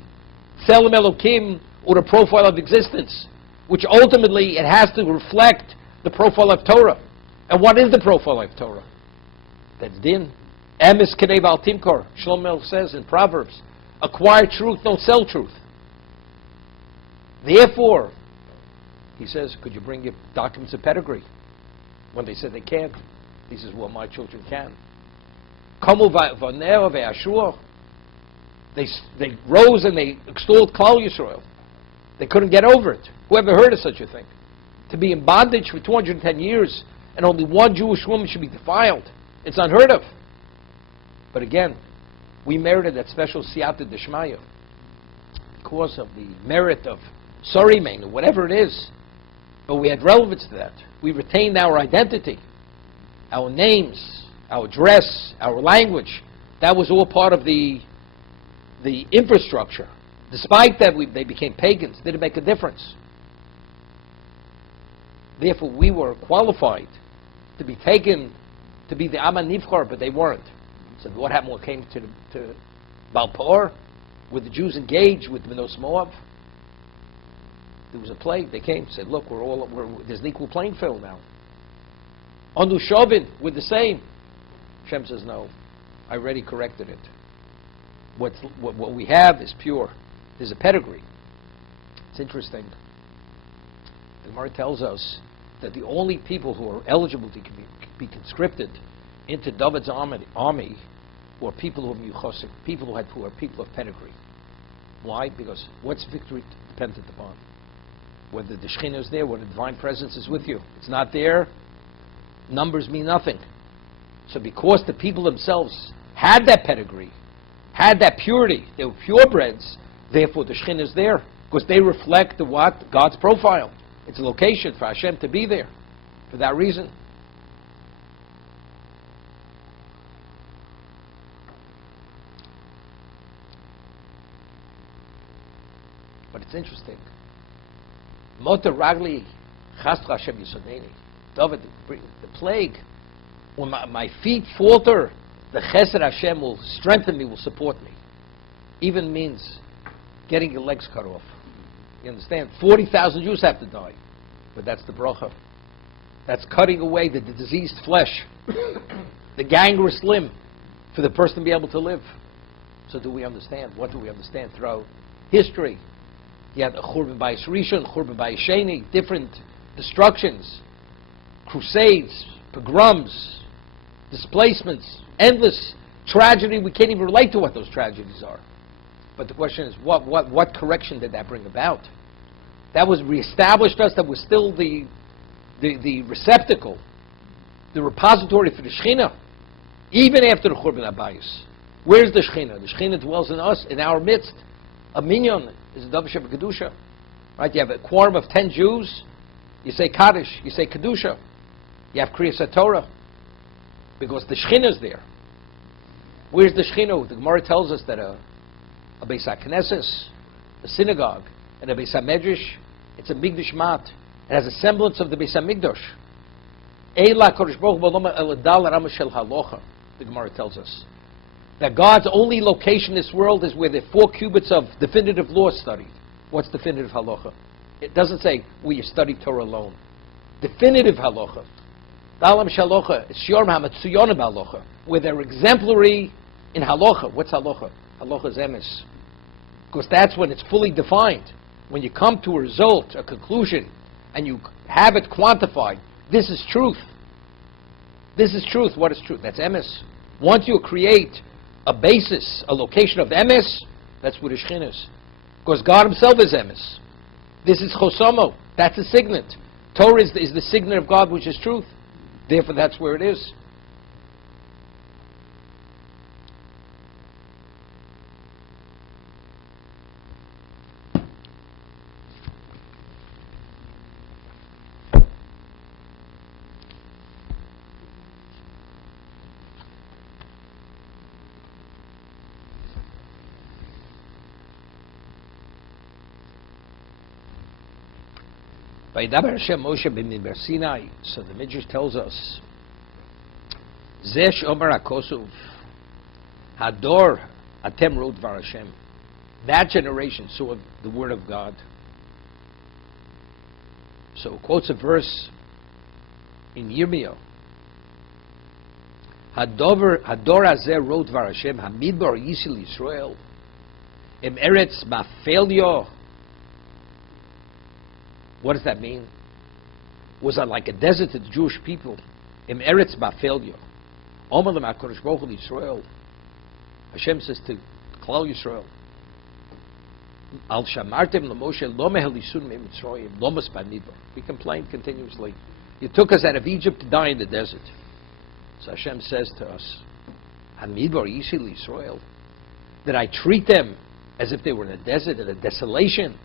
Tselem Elokim or the profile of existence. which ultimately it has to reflect the profile of Torah. And what is the profile of Torah? That's din. Emes Kedei Val Timkor. Shlomo says in Proverbs, acquire truth, don't sell truth. Therefore, he says, could you bring your documents of pedigree? When they said they can't, he says, well, my children can. Kamu v'aneo ve'ashur. They rose and they extolled Klal Yisrael. They couldn't get over it. Whoever heard of such a thing? To be in bondage for 210 years and only one Jewish woman should be defiled. It's unheard of. But again, we merited that special siyata d'shmaya because of the merit of Sarimein, or whatever it is. But we had relevance to that. We retained our identity, our names, our dress, our language. That was all part of the infrastructure. Despite that, they became pagans. Didn't make a difference. Therefore, we were qualified to be taken to be the Aman Nivchar, but they weren't. So what happened when it came to Balpor? Were the Jews engaged with Benos Moab? There was a plague. They came and said, look, there's an equal playing field now. Anu Shovin, we're the same. Hashem says, no, I already corrected it. What we have is pure. There's a pedigree. It's interesting. The Gemara tells us that the only people who are eligible to be conscripted into David's army were people who are miyuchosim, people who are people of pedigree. Why? Because what's victory dependent upon? Whether the Shekhinah is there, whether the divine presence is with you. It's not there, numbers mean nothing. So because the people themselves had that pedigree, had that purity, they were purebreds, therefore the Shekhinah is there, because they reflect God's profile. It's a location for Hashem to be there, for that reason. But it's interesting. Mota Ragli Chastra Hashem Yisodeni. David, the plague, when my feet falter, the Chesed Hashem will strengthen me, will support me. Even means getting your legs cut off. You understand? 40,000 Jews have to die. But that's the bracha. That's cutting away the diseased flesh, the gangrenous limb, for the person to be able to live. So do we understand? What do we understand throughout history? You had Churban Bayis Rishon, Churban Bayis Sheni, different destructions, crusades, pogroms, displacements, endless tragedy. We can't even relate to what those tragedies are. But the question is, what correction did that bring about? That was reestablished us, that was still the receptacle, the repository for the Shekhinah, even after the Churban Abayis. Where's the Shekhinah? The Shekhinah dwells in us, in our midst. A minyan is a Davar Sheva Kedusha. Right? You have a quorum of 10 Jews, you say Kaddish, you say Kedusha. You have Kriyas HaTorah, because the Shekhinah is there. Where's the Shekhinah? The Gemara tells us that a Beis HaKnesses, a synagogue, and a Beis HaMedrash, it's a Migdash Mat. It has a semblance of the Beis HaMikdash. Eila Kodesh Baruch Hu B'Olama Eladal Rama Shel Halacha, the Gemara tells us. That God's only location in this world is where the 4 cubits of definitive law is studied. What's definitive halacha? It doesn't say where you study Torah alone. Definitive halacha. Dalam shalocha is shior ha'matsuyon halacha, where they're exemplary in halacha. What's halacha? Halacha is emes. Because that's when it's fully defined. When you come to a result, a conclusion, and you have it quantified, this is truth. This is truth. What is truth? That's emes. Once you create a basis, a location of emes, that's where the Shekhinah is. Because God Himself is emes. This is chosamo. That's a signet. Torah is the signet of God, which is truth. Therefore, that's where it is. Vaydaber Hashem Moshe b'Midbar Sinai. So the Midrash tells us, Zesh Omer HaKosuv, Hador Atem Ro Dvar Hashem. That generation saw the word of God. So it quotes a verse in Yirmiyahu. Hador hazeh wrote var Hashem Hamidbar Yisrael Yisrael Im Eretz Mafelyo. What does that mean? Was it like a desert to the Jewish people? Im Eretz Mafelyo. Omer Lem HaKadosh Baruch Hu Yisrael. Hashem says to Klal Yisrael, Al shamartem l'Moshe lo mehelisun mitzrayim lo mas bamidbar. We complain continuously. You took us out of Egypt to die in the desert. So Hashem says to us, Hamidbar Yisrael Yisrael, that I treat them as if they were in a desert, in a desolation.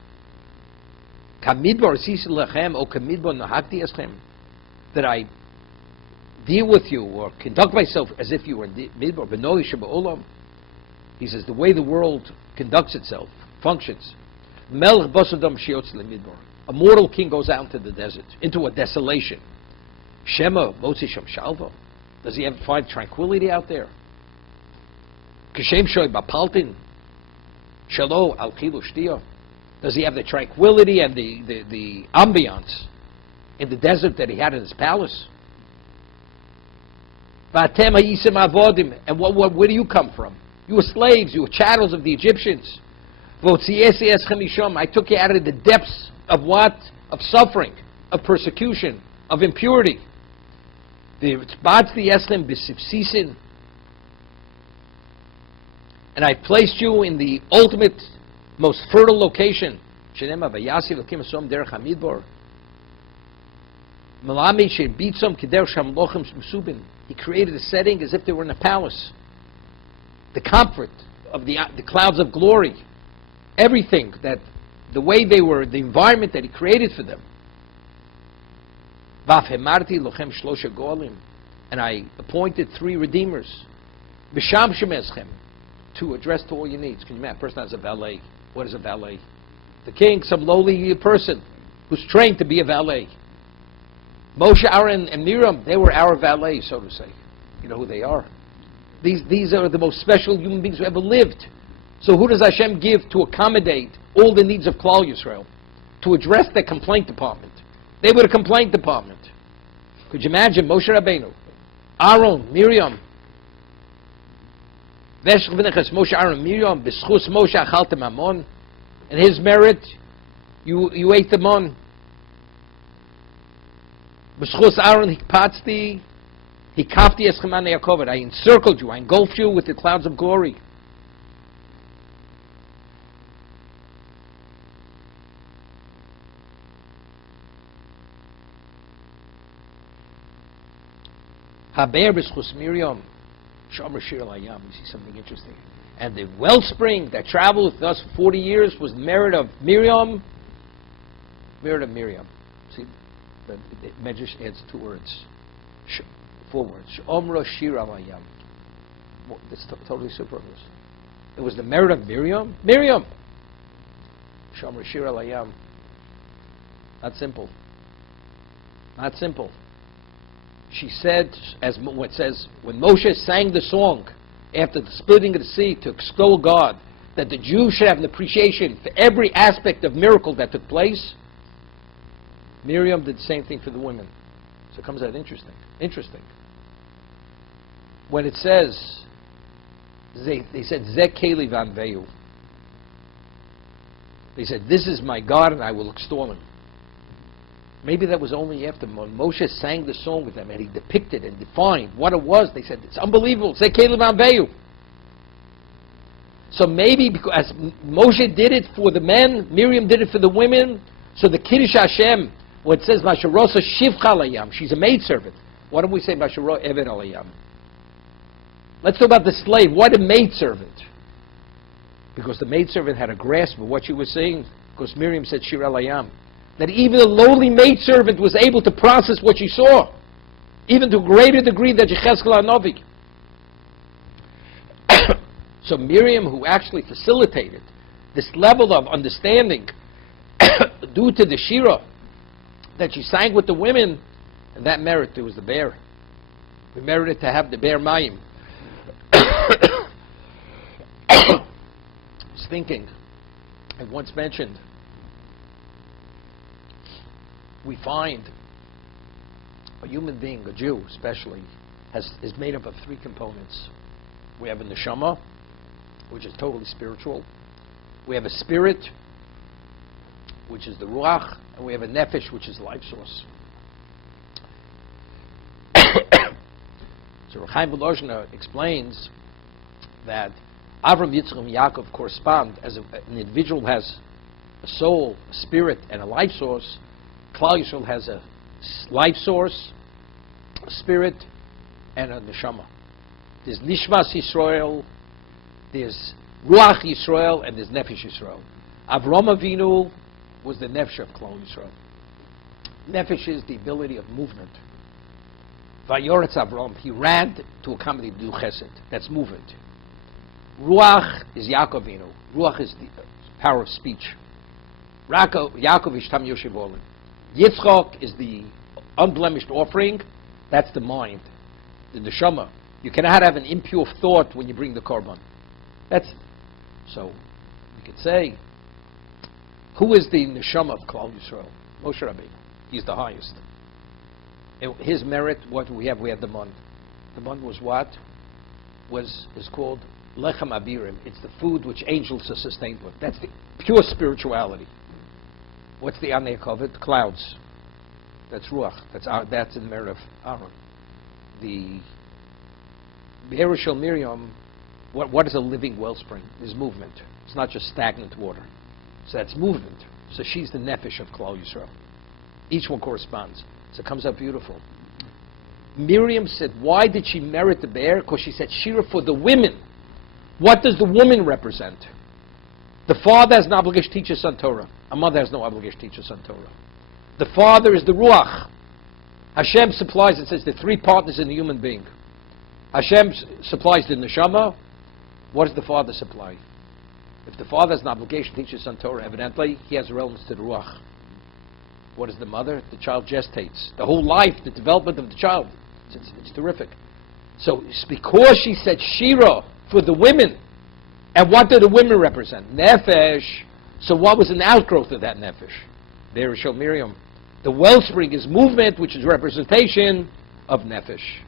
Kamidbar Sisi Lechem O Kamidbar Nahakti Eschem, that I deal with you or conduct myself as if you were in Midbar. B'noi Sheba'olam. He says the way the world conducts itself, functions. Melech Bosodam Shiotz LeMidbar. A mortal king goes out into the desert, into a desolation. Shema Motzi Shem Shalva. Does he ever find tranquility out there? Kashem Shoy Bapaltin. Shalo Al Chilu Shtiya. Does he have the tranquility and the ambiance in the desert that he had in his palace? V'atem hayisim avodim. And where do you come from? You were slaves. You were chattels of the Egyptians. V'otziesi eschem misham. I took you out of the depths of what? Of suffering, of persecution, of impurity. V'tzbadti eschem b'sifsisin. And I placed you in the ultimate, most fertile location. Shenema v'yasi v'kim asom derech hamidbar. Malami shebitzom k'derech shamlochim musubin. He created a setting as if they were in a palace. The comfort of the clouds of glory. Everything that, the way they were, the environment that he created for them. V'afhemarti lochem shlosha golim. And I appointed 3 redeemers. B'sham shemeschem. To address to all your needs. Can you imagine? A person has a valet. What is a valet? The king, some lowly person who's trained to be a valet. Moshe, Aaron, and Miriam, they were our valets, so to say. You know who they are. These are the most special human beings who ever lived. So who does Hashem give to accommodate all the needs of Klal Yisrael? To address the complaint department. They were the complaint department. Could you imagine Moshe Rabbeinu, Aaron, Miriam, Moshe, Aaron, Miriam, B'schus Moshe achaltem amon, and his merit, you ate them on. B'schus Aaron hikpatzti, hikafti eschem Yaakov. I encircled you, I engulfed you with the clouds of glory. Haber b'schus Miriam. You see something interesting. And the wellspring that traveled with us for 40 years was the merit of Miriam. Merit of Miriam. See, the Medrash adds 2 words. 4 words. Omra Shir Alayam. That's totally superfluous. It was the merit of Miriam. Miriam. Omra Shir Alayam. Not simple. Not simple. She said, as what says, when Moshe sang the song after the splitting of the sea to extol God, that the Jews should have an appreciation for every aspect of miracle that took place, Miriam did the same thing for the women. So it comes out interesting. Interesting. When it says, they said, Zeh Keli Vanveyu. They said, this is my God and I will extol him. Maybe that was only after Moshe sang the song with them and he depicted and defined what it was. They said, it's unbelievable. Say Caleb Amveyu. So maybe because as Moshe did it for the men, Miriam did it for the women, so the Kiddush Hashem, when it says Masharosa Shivcha Alayam, she's a maidservant. Why don't we say Masharo Eved Alayam? Let's talk about the slave. Why the maidservant? Because the maidservant had a grasp of what she was saying, because Miriam said Shir Alayam. That even a lowly maidservant was able to process what she saw, even to a greater degree than Yechezkel HaNavi. So Miriam, who actually facilitated this level of understanding due to the Shira that she sang with the women, and that merit, there was the bear. We merited to have the bear Mayim. I was thinking, I once mentioned we find a human being, a Jew especially, is made up of three components. We have a neshama, which is totally spiritual. We have a spirit, which is the ruach, and we have a nefesh, which is life source. So Chaim Volozhiner explains that Avram, Yitzchak, and Yaakov correspond as an individual has a soul, a spirit, and a life source. Klal Yisrael has a life source, a spirit, and a neshama. There's Nishmas Yisrael, there's Ruach Yisrael, and there's Nefesh Yisrael. Avram Avinu was the Nefesh of Klal Yisrael. Nefesh is the ability of movement. Vayoretz Avram, he ran to accommodate do chesed. That's movement. Ruach is Yaakov Avinu. Ruach is the power of speech. Yaakov is Tam Yoshev Olim. Yitzchak is the unblemished offering. That's the mind, the neshama. You cannot have an impure thought when you bring the korban. That's so. You could say, who is the neshama of Klal Yisrael? Moshe Rabbeinu. He's the highest. His merit, what do we have? We have the mun. The mun was what? Is called lechem abirim. It's the food which angels are sustained with. That's the pure spirituality. What's the anei kovet? Clouds. That's ruach. That's in the merit of Aaron. The Be'er Miriam. What is a living wellspring? Is movement. It's not just stagnant water. So that's movement. So she's the nefesh of Klal Yisrael. Each one corresponds. So it comes out beautiful. Miriam said, why did she merit the bear? Because she said, Shira for the women. What does the woman represent? The father has an obligation to teach his son Torah. A mother has no obligation to teach her son Torah. The father is the ruach. Hashem supplies, it says, the three partners in the human being. Hashem supplies the neshama. What does the father supply? If the father has an obligation to teach his son Torah, evidently he has relevance to the ruach. What is the mother? The child gestates. The whole life, the development of the child. It's terrific. So it's because she said Shira for the women. And what do the women represent? Nefesh. So what was an outgrowth of that nefesh? There is Miriam. The wellspring is movement, which is representation of nefesh.